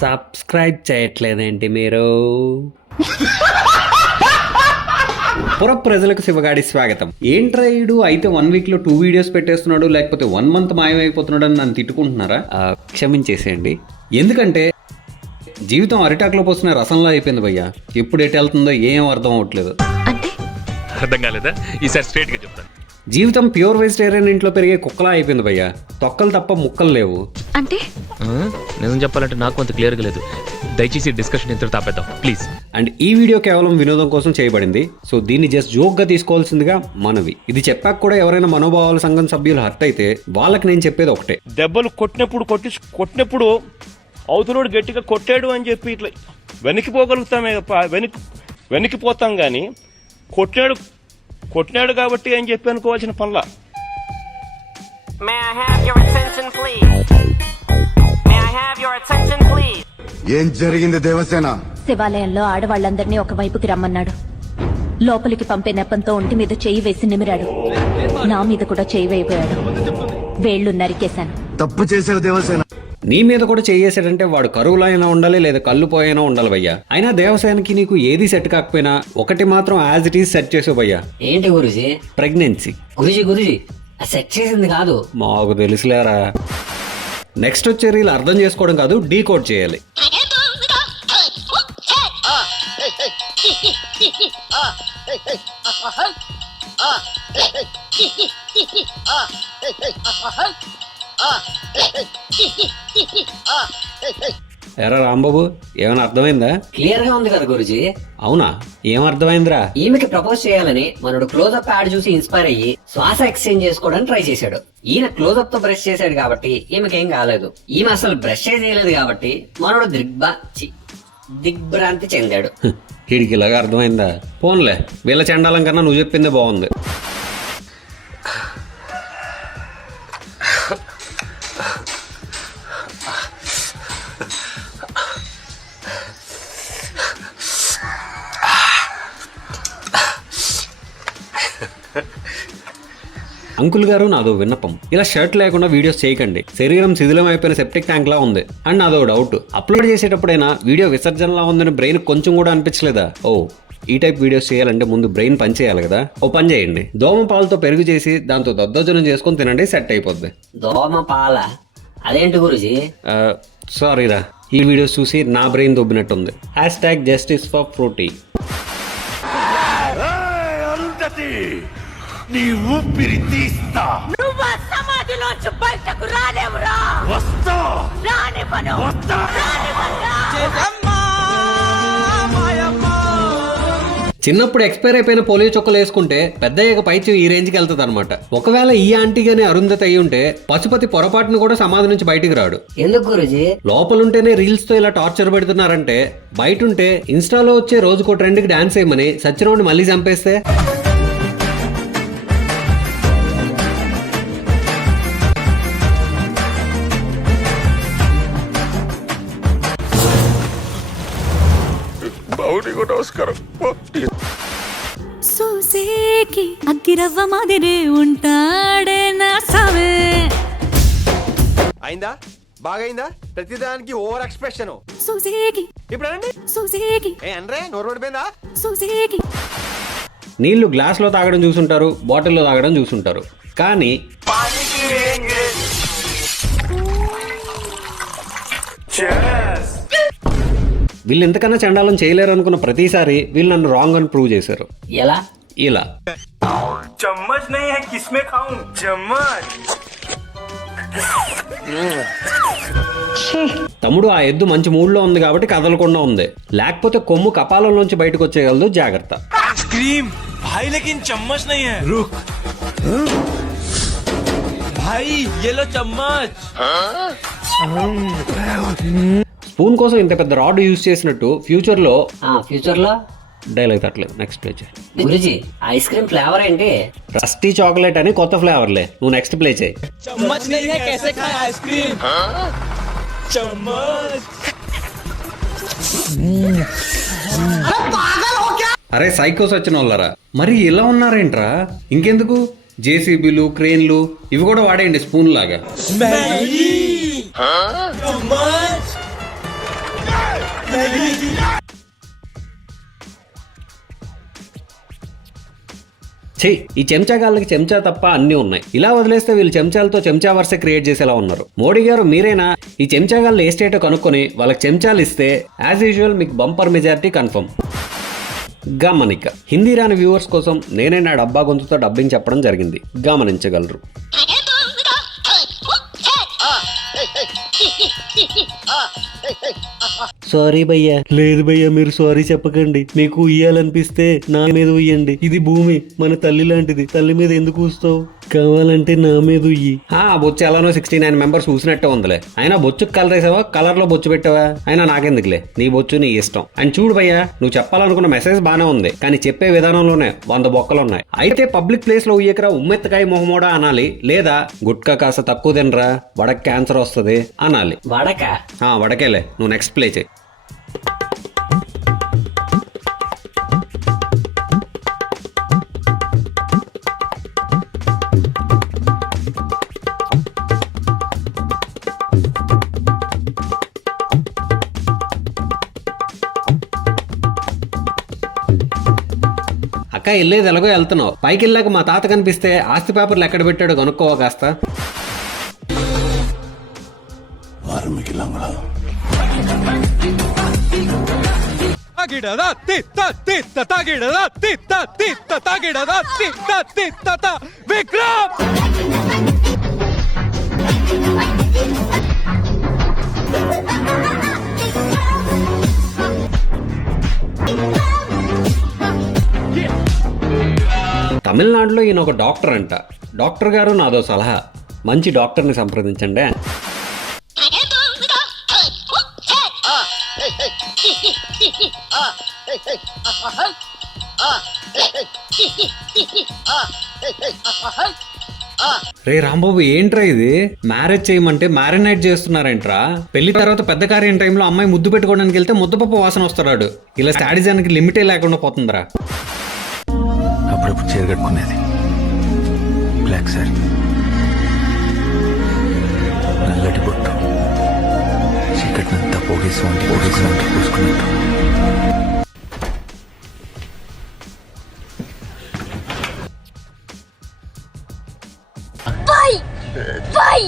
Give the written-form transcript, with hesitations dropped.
Subscribe చేయట్లేదేంటి మీరు? పుర ప్రజలకు శివగాడి స్వాగతం. ఏంట్రా ఈడు అయితే 1 week లో 2 videos పెట్టేస్తున్నాడు, లేకపోతే 1 month మాయమైపోతున్నాడు అని నన్ను తిట్టుకుంటున్నారా? క్షమించేసేయండి. ఎందుకంటే జీవితం అరిటాకులో పోసిన రసంలో అయిపోయింది భయ్యా. ఎప్పుడు ఎటు వెళ్తుందో ఏం అర్థం అవ్వట్లేదు. అర్థం కాలేదా? ఈసారి స్ట్రైట్ గా చెప్తాను. జీవితం ప్యూర్ వెజిటేరియన్ ఇంట్లో పెరిగే కుక్కలా అయిపోయింది భయ్యా. తొక్కలు తప్ప ముక్కలు లేవు. అంటే నిజం చెప్పాలంటే నాకు అంత క్లియర్గా లేదు. దయచేసి డిస్కషన్ ఇంత తాపేద్దాం ప్లీజ్. అండ్ ఈ వీడియో కేవలం వినోదం కోసం చేయబడింది. సో దీన్ని జస్ట్ జోక్ గా తీసుకోవాల్సిందిగా మనవి. ఇది చెప్పాక కూడా ఎవరైనా మనోభావాల సంఘం సభ్యులు హర్ట్ అయితే వాళ్ళకి నేను చెప్పేది ఒకటే, దెబ్బలు కొట్టినప్పుడు అవతలోడు గట్టిగా కొట్టాడు అని చెప్పి ఇట్లా వెనక్కిపోగలుగుతామే, వెనక్కిపోతాం కానీ కొట్టినాడు కాబట్టి అని చెప్పి అనుకోవాల్సిన పనుల. ఏం జరిగింది దేవసేన? శివాలయంలో ఆడవాళ్ళందరినీ ఒక వైపుకి రమ్మన్నాడు. లోపలికి పంపే నెపంతో ఒంటి మీద చెయ్యి వేసి నిమిరాడు. నా మీద కూడా చెయ్యి వేయబోయాడు. వేళ్లు నరికేశాను. తప్పు చేశావు దేవసేన. నీ మీద కూడా చేయేసాడంటే వాడు కరువులో అయినా ఉండాలి, లేదా కళ్ళు పోయినా ఉండాలి భయ్యా. అయినా దేవసేనకి నీకు ఏది సెట్ కాకపోయినా ఒకటి మాత్రం యాజ్ ఇట్ ఈస్ సెట్ చేసావు భయ్యా. ఏంటి గురుజీ? ప్రెగ్నెన్సీ. గురుజీ సెట్ చేసింది కాదు. మాకు తెలుసులేరా. నెక్స్ట్ వచ్చే రీల్ అర్థం చేసుకోవడం కాదు, డీకోడ్ చేయాలి. ఎరా రాంబాబు, ఏమైనా అర్థమైందా? క్లియర్ గా ఉంది కదా గురుజీ. అవునా? ఏం అర్థమైందిరా? ఈమెకి ప్రపోజ్ చేయాలని మనోడు క్లోజ్అప్ యాడ్ చూసి ఇన్స్పైర్ అయ్యి శ్వాస ఎక్స్చేంజ్ చేసుకోవడానికి ట్రై చేశాడు. ఈయన క్లోజ్అప్ తో బ్రష్ చేశాడు కాబట్టి ఈమెకేం కాలేదు. ఈమె అసలు బ్రష్ చేయలేదు కాబట్టి మనోడు దిగ్భ్రాంతి చెందాడు. వీడికి ఇలాగా అర్థమైందా? పోన్లే, వీళ్ళ చండాలం కన్నా నువ్వు చెప్పిందే బాగుంది. అంకుల్ గారు, నాదో విన్నపం. ఇలా షర్ట్ లేకుండా వీడియోస్ చేయకండి. శరీరం శిథిలం అయిపోయిన సెప్టిక్ ట్యాంక్ లా ఉంది. అండ్ నాదో డౌట్, అప్లోడ్ చేసేటప్పుడైనా వీడియో విసర్జనలా ఉందని బ్రెయిన్ కొంచెం కూడా అనిపించలేదా? ఈ టైప్ వీడియోస్ చేయాలంటే ముందు బ్రెయిన్ పని చేయాలి కదా. ఓ పని చేయండి, దోమ పాలతో పెరుగు చేసి దాంతో దద్దోజనం చేసుకొని తినండి, సెట్ అయిపోద్ది. దోమ పాల? అదేంటి గురుజీ? సారీరా, ఈ వీడియోస్ చూసి నా బ్రెయిన్ దొబ్బినట్టుంది. #justice for fruity. నీ ఊపిరి తీస్తా. నువ్వు సమాధిలోంచి బయటకు రాలేవురా. వస్తా. రానివ్వను. వస్తా. చిన్నప్పుడు ఎక్స్పైర్ అయిపోయిన పోలియో చుక్కలు వేసుకుంటే పెద్దయ్యాక పైచి ఈ రేంజ్కి వెళ్తుంది అనమాట. ఒకవేళ ఈ ఆంటీగానే అరుంధతి అయి ఉంటే పశుపతి పొరపాటును కూడా సమాధి నుంచి బయటికి రాడు. ఎందుకు గురుజీ? లోపలుంటేనే రీల్స్ తో ఇలా టార్చర్ పెడుతున్నారంటే, బయట ఉంటే ఇన్స్టాలో వచ్చే రోజుకో ట్రెండ్ కి డాన్స్ చేయమని సచ్చినోడిని మళ్ళీ చంపేస్తే. నమస్కారం. సూసేకి అగ్గిరవ్వ మాదిరే ఉంటాడే నా సావే. అయిందా? బాగైందా? ప్రతిదానికి ఓవర్ ఎక్స్ప్రెషన్. సూసేకి ఇప్పుడు అనండి. సూసేకి అంటే నోరు పడిపోయిందా? సూసేకి. నీళ్లు గ్లాస్ లో తాగడం చూసుంటారు, బాటిల్లో తాగడం చూసుంటారు, కానీ వీళ్ళు ఎంతకన్నా చండాలం చేయలేరు అనుకున్న ప్రతిసారి వీళ్ళు నన్ను రాంగ్ అని ప్రూవ్ చేశారు. ఎలా? ఇలా చమ్మచ్ నహీ హై, కిస్మే ఖాऊं చమ్మచ్. తమ్ముడు, ఆ ఎద్దు మంచి మూడ్లో ఉంది కాబట్టి కదలకుండా ఉంది, లేకపోతే కొమ్ము కపాలంలోంచి బయటకు వచ్చేయగలదు, జాగ్రత్త. क्रीम भाई लेकिन चम्मच नहीं है. रुक भाई ये लो चम्मच. స్పూన్ కోసం ఇంత పెద్ద రాడ్ యూజ్ చేసినట్టు ఫ్యూచర్ లో డైలాగ్ తట్టలేదు. నెక్స్ట్ ప్లే చేయి. గురుజీ, ఐస్ క్రీమ్ ఫ్లేవర్ ఏంటి? రస్టీ చాక్లెట్ అని కొత్త ఫ్లేవర్లే. నువ్వు నెక్స్ట్ ప్లే చేయి. चम्मच नहीं है, कैसे खाए आइसक्रीम? चम्मच. అరే సైకోస్ వచ్చిన వాళ్ళరా, మరి ఇలా ఉన్నారేంట్రా? ఇంకెందుకు, జేసీబీలు, క్రేన్లు ఇవి కూడా వాడేయండి స్పూన్ లాగా. ఛీ, ఈ చెంచాగాళ్ళకి చెంచా తప్ప అన్నీ ఉన్నాయి. ఇలా వదిలేస్తే వీళ్ళు చెంచాలతో చెంచా వరుస క్రియేట్ చేసేలా ఉన్నారు. మోడీ గారు మీరైనా ఈ చెంచాగాళ్ళు ఏ స్టేటో కనుక్కొని వాళ్ళకి చెంచాలు ఇస్తే యాజ్ యూజువల్ మీకు బంపర్ మెజారిటీ కన్ఫర్మ్. గమనిక, హిందీ రాని వ్యూవర్స్ కోసం నేనే నా డబ్బా గొంతుతో డబ్బింగ్ చెప్పడం జరిగింది, గమనించగలరు. సారీ భయ్యా. లేదు భయ్యా, మీరు సారీ చెప్పకండి. మీకు ఉయ్యాలనిపిస్తే నా మీద ఉయ్యండి. ఇది భూమి, మన తల్లి లాంటిది. తల్లి మీద ఎందుకు ఊస్తావు? కావాలంటే నా మీద ఉయ్యి. బొచ్చు ఎలానో 69 మెంబర్స్ చూసినట్టే ఉందిలే. అయినా బొచ్చుకు కలర్ వేసావా, కలర్ లో బొచ్చు పెట్టావా? అయినా నాకెందుకులే, నీ బొచ్చు నీ ఇష్టం. అని చూడు భయ్యా, నువ్వు చెప్పాలనుకున్న మెసేజ్ బానే ఉంది, కానీ చెప్పే విధానంలోనే 100 బొక్కలున్నాయి. అయితే పబ్లిక్ ప్లేస్ లో ఉయ్యకరా, ఉమ్మెత్తకాయ మొహమోడా అనాలి, లేదా గుట్కా కాస్త తక్కువ తినరా, వడక్ క్యాన్సర్ వస్తుంది అనాలి. వడక వడకేలే, నువ్వు నెక్స్ట్ ప్లే చేయి. అక్క వెళ్ళేది ఎలాగో వెళ్తున్నావు, పైకి వెళ్ళాక మా తాత కనిపిస్తే ఆస్తి పేపర్లు ఎక్కడ పెట్టాడో కనుక్కోవా కాస్త. విక్రమ్ తమిళనాడులో ఈయన ఒక డాక్టర్ అంట. డాక్టర్ గారు నాదో సలహా, మంచి డాక్టర్ని సంప్రదించండి. రే రాంబాబు, ఏంట్రా ఇది? మ్యారేజ్ చేయమంటే మ్యారినేట్ చేస్తున్నారేంట్రా? పెళ్లి తర్వాత పెద్ద కార్యం టైంలో అమ్మాయి ముద్దు పెట్టుకోవడానికి వెళ్తే ముద్దపప్పు వాసన వస్తున్నాడు. ఇలా స్టాడిజానికి లిమిటే లేకుండా పోతుందిరా. అప్పుడప్పుడు చీర కట్టుకునేది, బ్లాక్ సారీ, నల్లటి బొట్టు, చీకటినంతా పోగేసి పూసుకున్నట్టు. Bye!